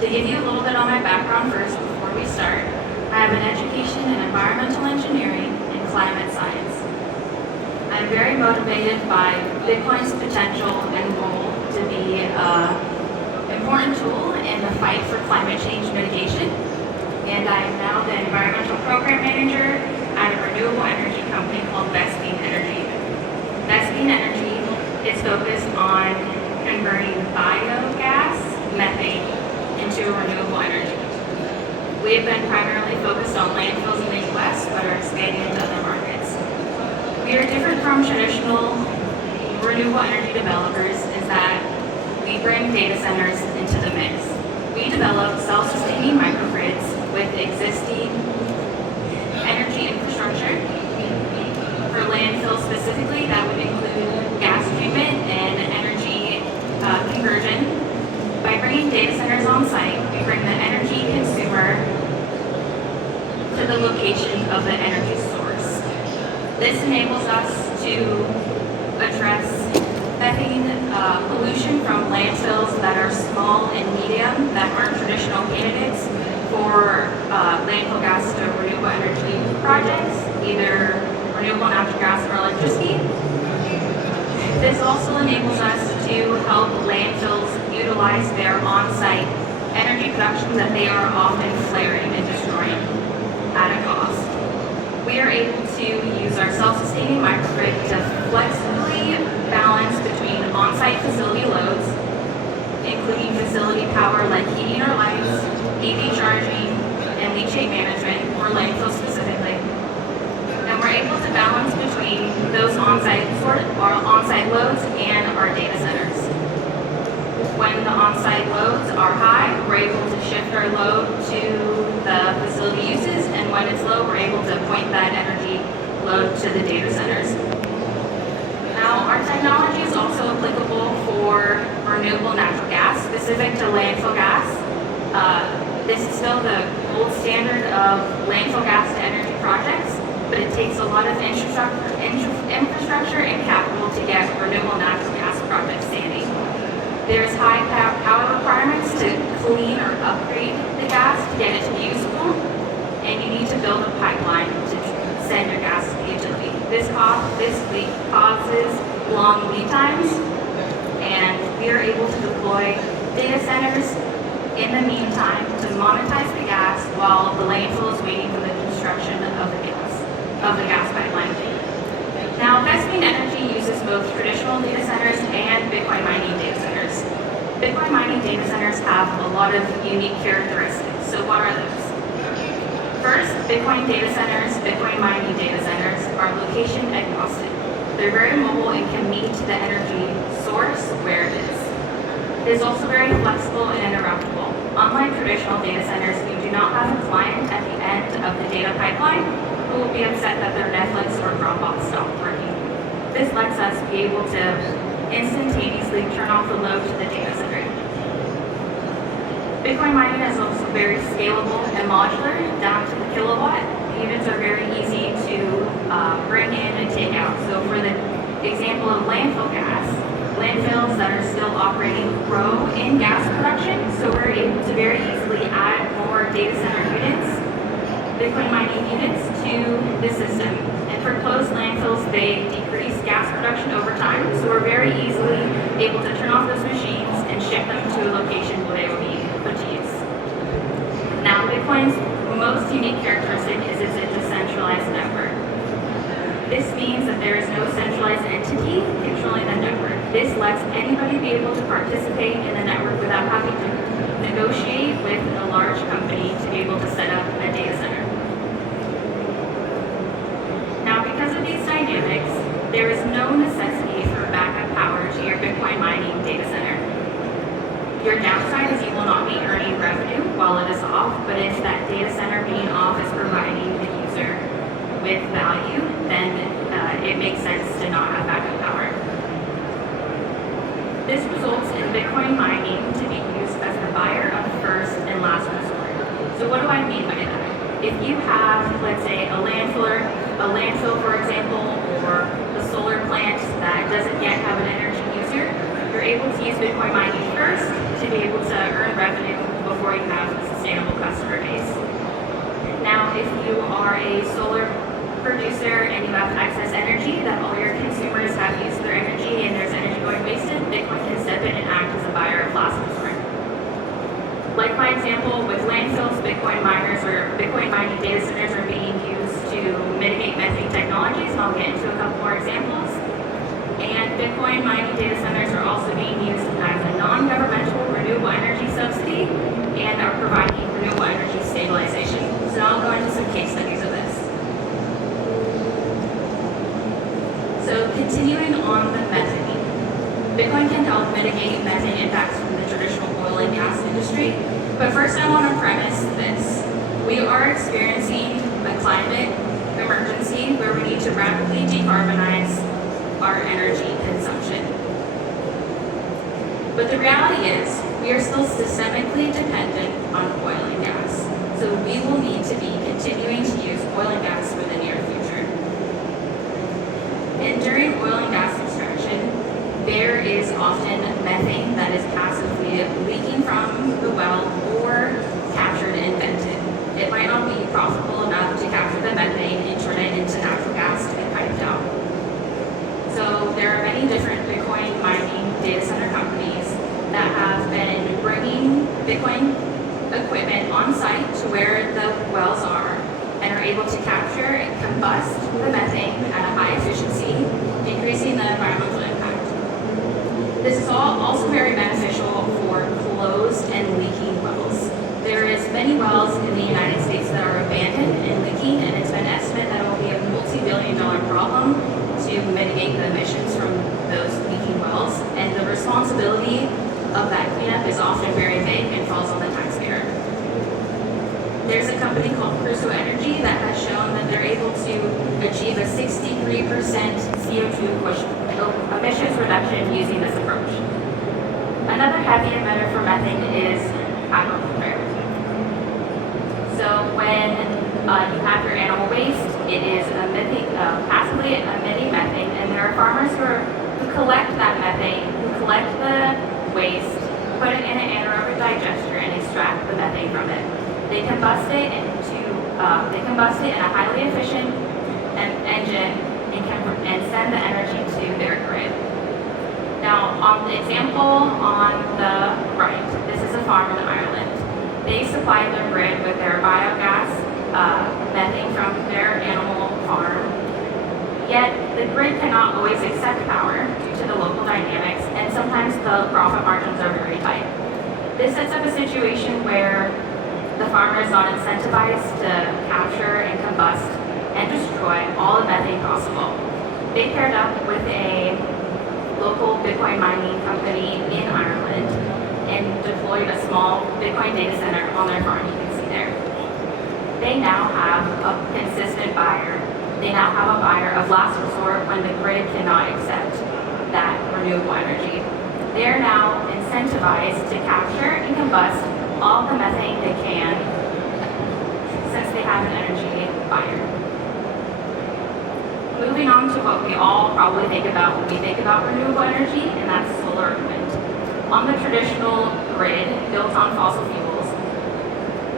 To give you a little bit on my background first before we start, I have an education in environmental engineering and climate science. I'm very motivated by Bitcoin's potential and role to be an important tool in the fight for climate change mitigation. And I am now the environmental program manager at a renewable energy company called Vespene Energy. Vespene Energy is focused on converting biogas, methane, into renewable energy. We have been primarily focused on landfills in the U.S., but are expanding into other markets. We are different from traditional renewable energy developers is that we bring data centers into the mix. We develop self-sustaining microgrids with existing energy infrastructure. For landfills specifically, that would include gas treatment and energy conversion. By bringing data centers on site, we bring the energy consumer to the location of the energy source. This enables us to address methane pollution from landfills that are small and medium, that aren't traditional candidates for landfill gas to renewable energy projects, either renewable natural gas or electricity. This also enables us to help landfills utilize their on-site energy production that they are often flaring and destroying at a cost. We are able to use our self-sustaining microgrid to flexibly balance between on-site facility loads, including facility power like heating or lights, EV charging, and leachate management, or landfill specifically. And we're able to balance between those on-site loads and our data centers. When the on-site loads are high, we're able to shift our load to the facility uses, and when it's low, we're able to point that energy load to the data centers. Now, our technology is also applicable for renewable natural gas, specific to landfill gas. This is still the gold standard of landfill gas to energy projects, but it takes a lot of infrastructure and capital to get renewable natural gas projects standing. There's high power requirements to clean or upgrade the gas to get it to be usable, and you need to build a pipeline to send your gas to the utility. This causes long lead times, and we are able to deploy data centers in the meantime to monetize the gas while the landfill is waiting for the construction of the gas pipeline. Now, Vespene Energy uses both traditional data centers and Bitcoin mining data centers. Bitcoin mining data centers have a lot of unique characteristics. So what are those? First, Bitcoin mining data centers are location agnostic. They're very mobile and can meet the energy source where it is. It is also very flexible and interruptible. Unlike traditional data centers, you do not have a client at the end of the data pipeline who will be upset that their Netflix or Dropbox stopped working. This lets us be able to instantaneously turn off the load to the data center. Bitcoin mining is also very scalable and modular, down to the kilowatt. Units are very easy to bring in and take out. So for the example of landfill gas, landfills that are still operating grow in gas production, so we're able to very easily add more data center units, Bitcoin mining units, to the system. And for closed landfills, they decrease gas production over time, so we're very easily able to turn off those machines and ship them to a location where they will be put to use. Now, Bitcoin's most unique characteristic is its decentralized network. This means that there is no centralized entity controlling the network. This lets anybody be able to participate in the network without having to negotiate with a large company to be able to set up a data center. Now, because of these dynamics, there is no necessity for backup power to your Bitcoin mining data center. Your downside is you will not be earning revenue while it is off, but if that data center being off is providing the user with value, then it makes sense to not have backup power. This results in Bitcoin mining to be used as the buyer of first and last resort. So what do I mean by that? If you have, let's say, a landfill, for example, or a solar plant that doesn't yet have an energy user, you're able to use Bitcoin mining first to be able to earn revenue before you have a sustainable customer base. Now, if you are a solar producer and you have excess energy that all your consumers have used their energy and there's energy going wasted, Bitcoin can step in and act as a buyer of last resort. Like my example with landfills, Bitcoin miners or Bitcoin mining data centers are being used to mitigate methane technologies, and I'll get into a couple more examples. And Bitcoin mining data centers are also being used as a non-governmental renewable energy subsidy and are providing renewable energy stabilization. So now I'll go into some case studies of this. So continuing on the methane, Bitcoin can help mitigate methane impacts from the traditional oil and gas industry. But first I want to premise this. We are experiencing a climate emergency where we need to rapidly decarbonize our energy consumption. But the reality is, we are still systemically dependent on oil and gas. So we will need to be continuing to use oil and gas for the near future. And during oil and gas extraction, there is often methane that is passively leaking from the well or captured and vented. It might not be profitable enough to capture the methane and turn it into natural gas to be piped out. So there are many different Bitcoin mining data center companies that have been bringing Bitcoin equipment on site to where the wells are and are able to capture and combust the methane at a high efficiency, increasing the environmental impact. This is also very beneficial for closed and leaking wells. There is many wells in the United States that are abandoned and leaking, and it's been estimated that it will be a multi-billion-dollar problem to mitigate the emissions from those leaking wells, and the responsibility of that cleanup is often very vague and falls on the taxpayer. There's a company called Crusoe Energy that has shown that they're able to achieve a 63% CO2 emissions reduction using this approach. Another heavy emitter for methane is agriculture. So when you have your animal waste, it is passively emitting methane, and there are farmers who collect that methane, who collect the waste, put it in an anaerobic digester, and extract the methane from it. They combust it in a highly efficient engine and send the energy to their grid. Now, on the example on the right, this is a farm in Ireland. They supply their grid with their biogas methane from their animal farm. Yet, the grid cannot always accept power due to the local dynamics, and sometimes the profit margins are very tight. This sets up a situation where the farmer is not incentivized to capture and combust and destroy all the methane possible. They paired up with a local Bitcoin mining company in Ireland and deployed a small Bitcoin data center on their farm, you can see there. They now have a consistent buyer. They now have a buyer of last resort when the grid cannot accept that renewable energy. They are now incentivized to capture and combust all the methane they can since they have an energy buyer. Moving on to what we all probably think about when we think about renewable energy, and that's solar and wind. On the traditional grid built on fossil fuels,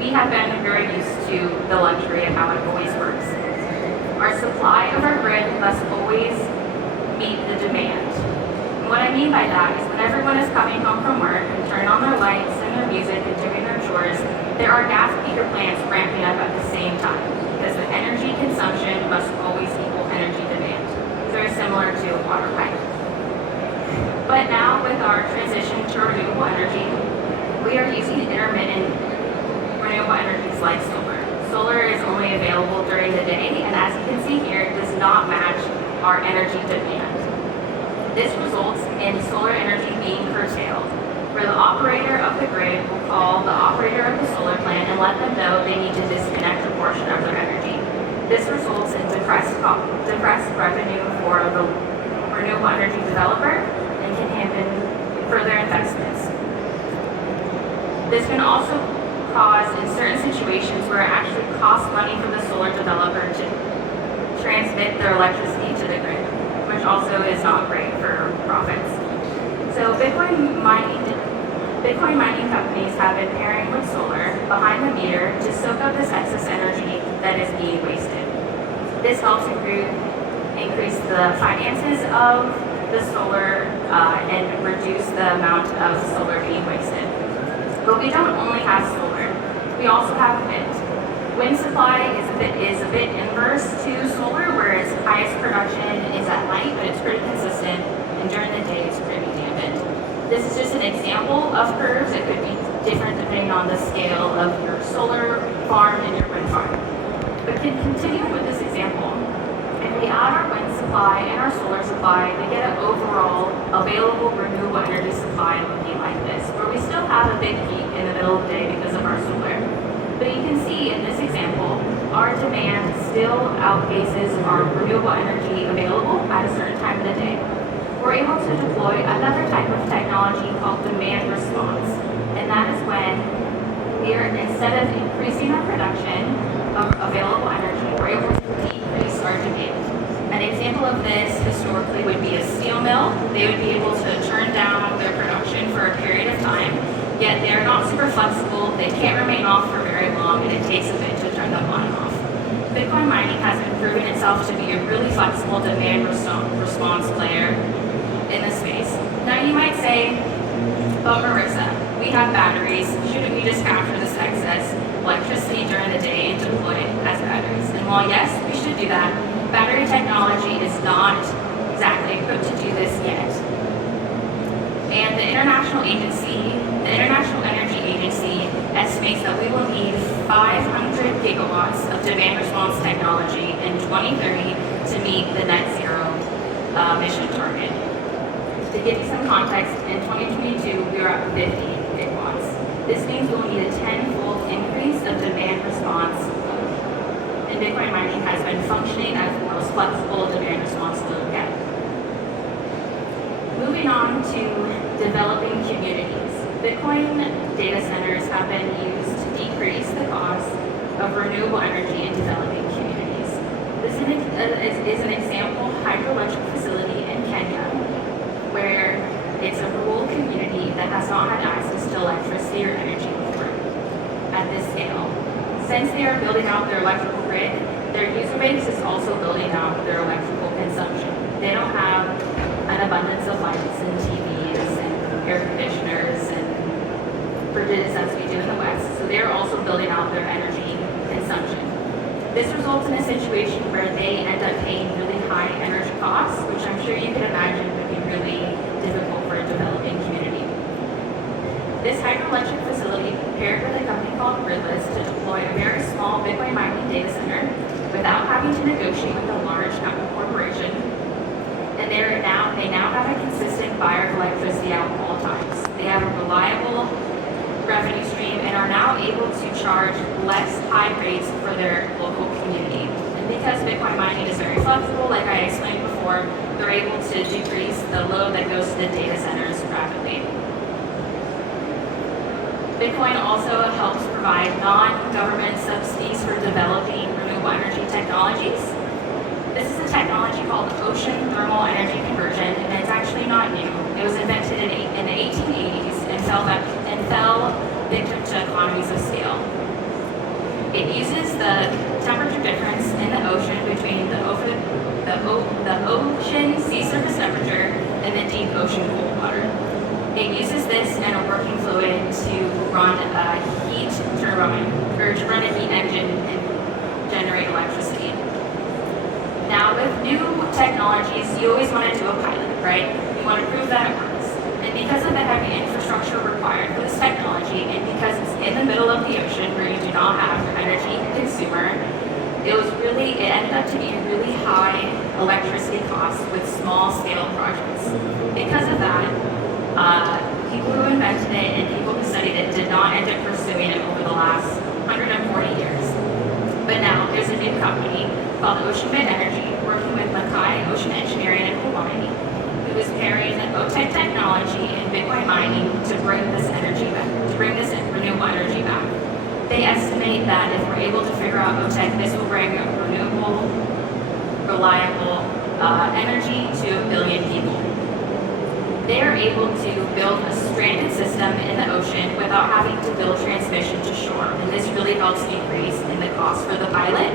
we have been very used to the luxury of how it always works. Our supply of our grid must always meet the demand. And what I mean by that is when everyone is coming home from work and turning on their lights and their music and doing their chores, there are gas peaker plants ramping up at the same time because the energy consumption must always equal energy demand. Very similar to a water pipe. But now with our transition to renewable energy, we are using intermittent renewable energies like solar. Solar is only available during the day, and as you can see here, it does not match our energy demand. This results in solar energy being curtailed, where the operator of the grid will call the operator of the solar plant and let them know they need to disconnect a portion of their energy. This results in depressed revenue for the renewable energy developer and can hamper further investments. This can also cause, in certain situations, where it actually costs money for the solar developer to transmit their electricity to the grid, which also is not great for profits. So Bitcoin mining Bitcoin mining companies have been pairing with solar behind the meter to soak up this excess energy that is being wasted. This helps increase the finances of the solar and reduce the amount of solar being wasted. But we don't only have solar, we also have wind. Wind supply is a bit inverse to solar, where its highest production is at night, but it's pretty consistent, and during the day it's pretty dampened. This is just an example of curves. It could be different depending on the scale of your solar farm and your wind farm. But to continue with this example, if we add our wind supply and our solar supply, we get an overall available renewable energy supply looking like this, where we still have a big peak in the middle of the day because of our solar. But you can see in this example, our demand still outpaces our renewable energy available at a certain time of the day. We're able to deploy another type of technology called demand response, and that is when instead of increasing our production of available energy, we're able to decrease our demand. An example of this historically would be a steel mill. They would be able to turn down their production for a period of time, yet they're not super flexible, they can't remain off for very long, and it takes a bit to turn them on and off. Bitcoin mining has been proving itself to be a really flexible demand response player in the space. Now you might say, but Merissa, we have batteries, shouldn't we just capture this excess electricity during the day and deploy it as batteries? And while yes, we should do that, battery technology is not exactly equipped to do this yet. And the International Energy Agency estimates that we will need 500 gigawatts of demand response technology in 2030 to meet the net zero emission target. To give you some context, in 2022, we were at 50 gigawatts. This means we'll need a 10-fold increase of demand response, and Bitcoin mining has been functioning as the most flexible demand response we'll get. Moving on to developing communities. Bitcoin data centers have been used to decrease the cost of renewable energy in developing communities. This is an example hydroelectric facility in Kenya, where it's a rural community that has not had access to electricity or energy before at this scale. Since they are building out their electrical grid, their user base is also building out their electrical consumption. They don't have an abundance of lights and TVs and air conditioners and fridges as we do in the West, so they're also building out their energy consumption. This results in a situation where they end up paying really high energy costs, which I'm sure you can imagine would be really difficult for a developing community. This hydroelectric facility paired with a company called Gridless to deploy a very small Bitcoin mining data center without having to negotiate with a large corporation. And they now have a consistent buyer of electricity at all times. They have a reliable revenue stream and are now able to charge less high rates for their local community. And because Bitcoin mining is very flexible, like I explained before, they're able to decrease the load that goes to the data centers rapidly. Bitcoin also helps provide non-government subsidies for developing renewable energy technologies. This is a technology called ocean thermal energy conversion, and it's actually not new. It was invented in the 1880s and fell victim to economies of scale. It uses the temperature difference in the ocean between the ocean sea surface temperature and the deep ocean cold water. It uses this and a working fluid to run a heat turbine, or to run a heat engine and generate electricity. Now with new technologies, you always want to do a pilot, right? You want to prove that it works. And because of the heavy infrastructure required for this technology, and because it's in the middle of the ocean where you do not have your energy consumer, it ended up to be really high electricity costs with small scale projects. Because of that, people who invented it and people who studied it did not end up pursuing it over the last 140 years. But now there's a new company called Ocean Mid Energy working with Mackay Ocean Engineering in Hawaii, who is pairing OTEC technology and Bitcoin mining to bring this energy back, to bring this renewable energy back. They estimate that if we're able to figure out OTEC, this will bring renewable, reliable energy to 1 billion people. they are able to build a stranded system in the ocean without having to build transmission to shore. And this really helps decrease in the cost for the pilot,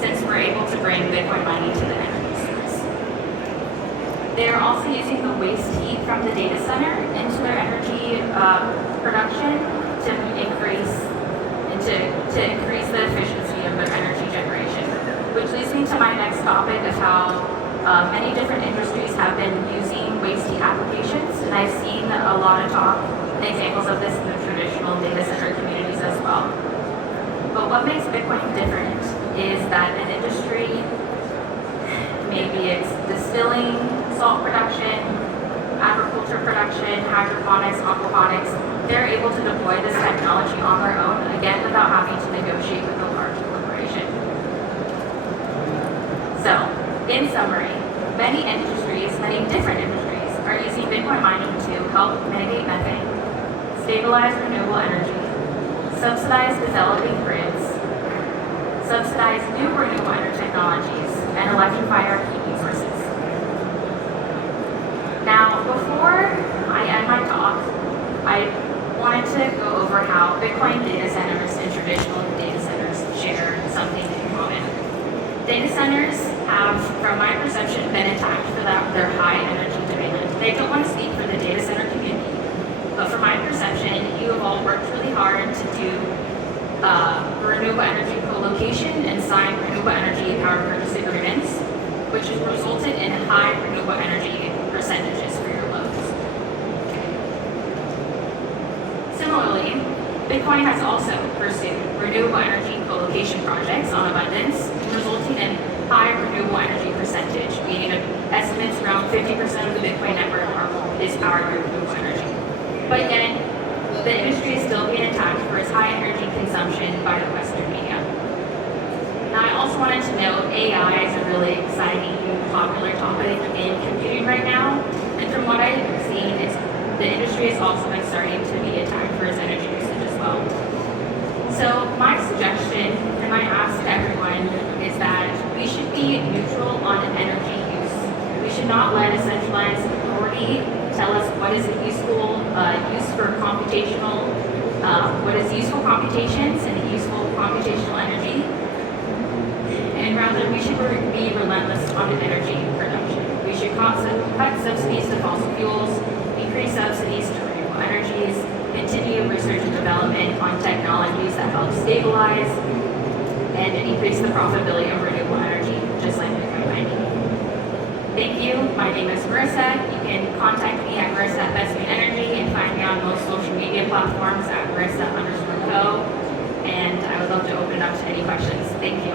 since we're able to bring Bitcoin mining to the energy source. They are also using the waste heat from the data center into their energy production to increase the efficiency of their energy generation. Which leads me to my next topic of how many different industries have been using waste heat applications, and I've seen a lot of talk and examples of this in the traditional data center communities as well. But what makes Bitcoin different is that an industry, maybe it's distilling, salt production, agriculture production, hydroponics, aquaponics, they're able to deploy this technology on their own, again, without having to negotiate with a large corporation. So, in summary, many different industries are using Bitcoin mining to help mitigate methane, stabilize renewable energy, subsidize developing grids, subsidize new renewable energy technologies, and electrify our key resources. Now, before I end my talk, I wanted to go over how Bitcoin data centers and traditional data centers share something in common. Data centers have, from my perception, been attacked for their high energy demand. I don't want to speak for the data center community, but from my perception, you have all worked really hard to do renewable energy co-location and sign renewable energy power purchase agreements, which has resulted in high renewable energy percentages for your loads. Similarly, Bitcoin has also pursued renewable energy co-location projects on abundance, resulting in high renewable energy percentage, meaning estimates around 50% of the Bitcoin network is powered by renewable energy. But yet, the industry is still being attacked for its high energy consumption by the Western media. Now, I also wanted to note AI is a really exciting and popular topic in computing right now, and from what I've seen, the industry is also starting to be attacked for its energy usage as well. So my suggestion and my ask to everyone is that we should be neutral on energy use. We should not let a centralized authority tell us what is useful use for computational, what is useful computations and useful computational energy. And rather, we should be relentless on energy production. We should cut subsidies to fossil fuels, increase subsidies to renewable energies, continue research and development on technologies that help stabilize and increase the profitability of renewable energy, just like Bitcoin mining. Thank you. My name is Merissa. You can contact me at Merissa@Vespene Energy and find me on most social media platforms at Merissa_co. And I would love to open it up to any questions. Thank you.